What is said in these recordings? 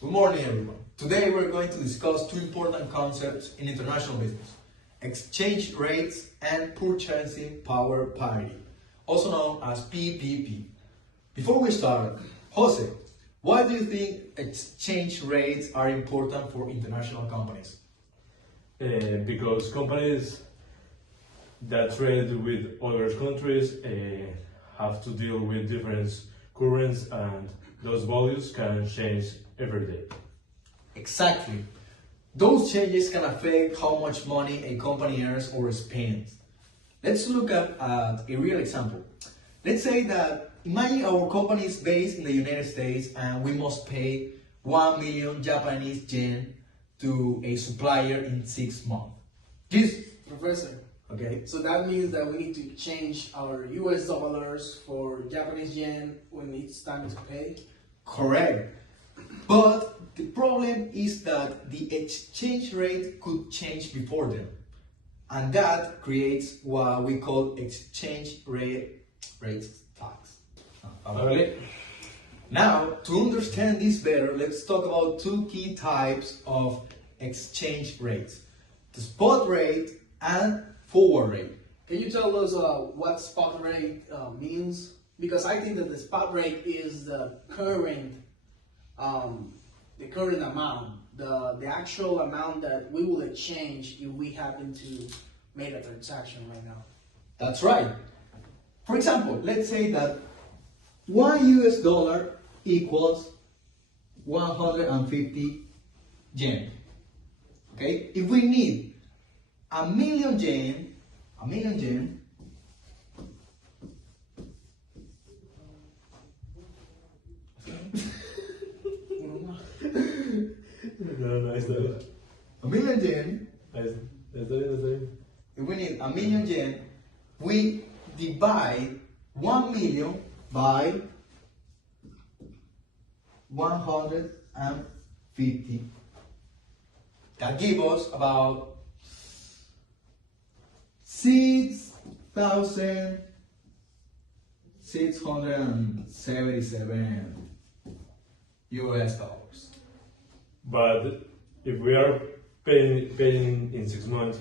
Good morning, everyone. Today we're going to discuss two important concepts in international business: exchange rates and purchasing power parity, also known as PPP. Before we start, Jose, why do you think exchange rates are important for international companies? Because companies that trade with other countries have to deal with different currencies, and those values can change every day. Exactly. Those changes can affect how much money a company earns or spends. Let's look at a real example. Let's say that imagine our company is based in the United States and we must pay 1 million Japanese yen to a supplier in 6 months. This, Professor, okay? so that means that we need to change our US dollars for Japanese yen when it's time to pay? Correct. But the problem is that the exchange rate could change before then. And that creates what we call exchange rate tax. Okay. Now, to understand this better, let's talk about two key types of exchange rates: the spot rate and forward rate. Can you tell us what spot rate means? Because I think that the spot rate is the current amount, the actual amount that we will exchange if we happen to make a transaction right now. That's right. For example, let's say that $1 equals 150 yen. Okay? If we need a million yen, No, está bien. a million yen, Está bien. if we need a million yen, we divide 1 million by 150. That gives us about 6,677 US dollars. But if we are paying in 6 months,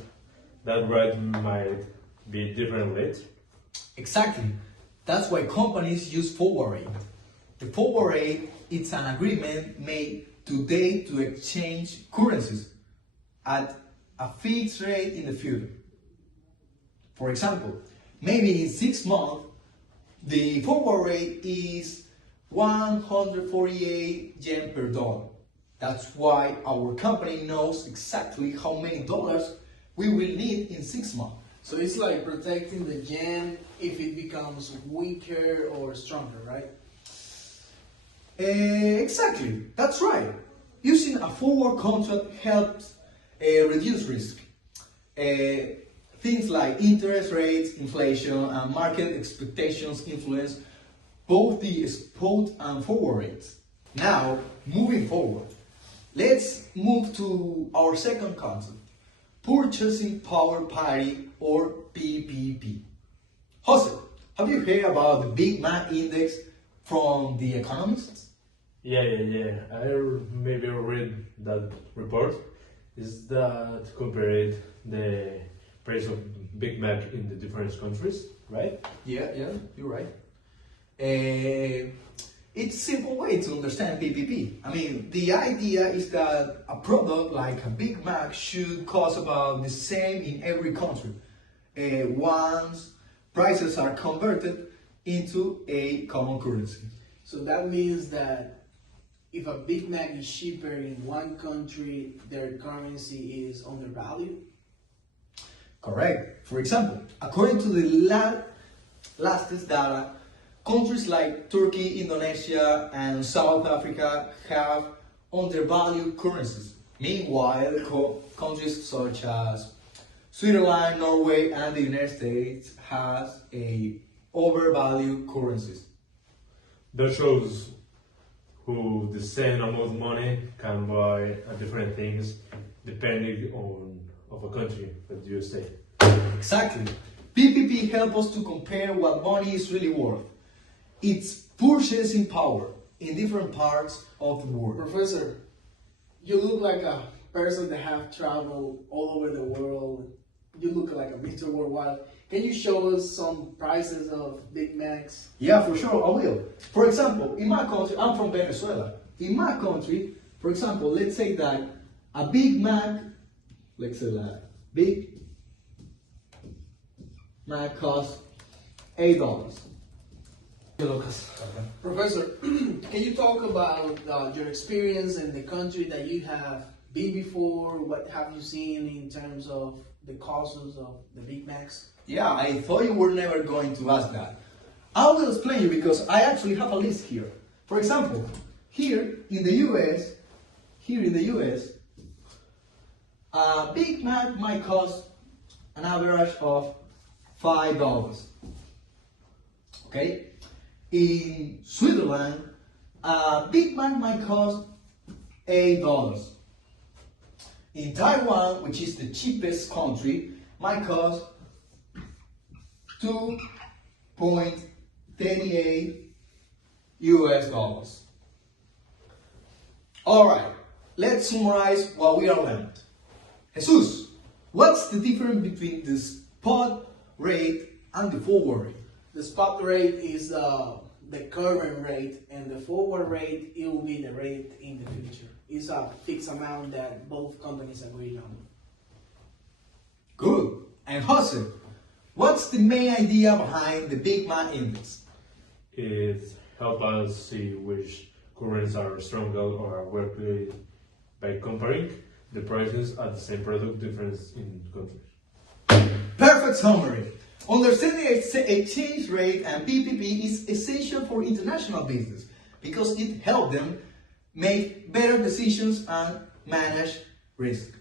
that rate might be different rate. Exactly. That's why companies use forward rate. The forward rate is an agreement made today to exchange currencies at a fixed rate in the future. For example, maybe in 6 months, the forward rate is 148 yen per dollar. That's why our company knows exactly how many dollars we will need in 6 months. So it's like protecting the yen if it becomes weaker or stronger, right? Exactly, that's right. Using a forward contract helps reduce risk. Things like interest rates, inflation, and market expectations influence both the spot and forward rates. Now, moving forward, let's move to our second concept: purchasing power parity, or PPP. Jose, have you heard about the Big Mac Index from The Economist? Yeah. I maybe read that report. Is that compared the price of Big Mac in the different countries, right? Yeah, you're right. It's a simple way to understand PPP. I mean, the idea is that a product like a Big Mac should cost about the same in every country once prices are converted into a common currency. So that means that if a Big Mac is cheaper in one country, their currency is undervalued? Correct. For example, according to the latest data, countries like Turkey, Indonesia, and South Africa have undervalued currencies. Meanwhile, countries such as Switzerland, Norway, and the United States has a overvalued currencies. That shows who the same amount of money can buy different things depending on of a country that you say. Exactly. PPP helps us to compare what money is really worth. It's purchasing power in different parts of the world. Professor, You look like a person that have traveled all over the world. You look like a Mr. Worldwide. Can you show us some prices of Big Macs? Yeah, for sure, I will. For example, in my country, I'm from Venezuela. In my country, for example, let's say that a Big Mac, let's say that Big Mac costs $8. Lucas. Professor, can you talk about your experience in the country that you have been before? What have you seen in terms of the costs of the Big Macs? Yeah, I thought you were never going to ask that. I will explain you because I actually have a list here. For example, here in the US, a Big Mac might cost an average of $5. Okay? In Switzerland, a Big Mac might cost $8. In Taiwan, which is the cheapest country, might cost $2.38 US. Alright, let's summarize what we are learned. Jesus, what's the difference between the spot rate and the forward rate? The spot rate is the current rate, and the forward rate, it will be the rate in the future. It's a fixed amount that both companies agree on. Good. And Jose, what's the main idea behind the Big Mac Index? It helps us see which currencies are stronger or weaker by comparing the prices at the same product difference in countries. Perfect summary. Understanding exchange rate and PPP is essential for international business because it helps them make better decisions and manage risk.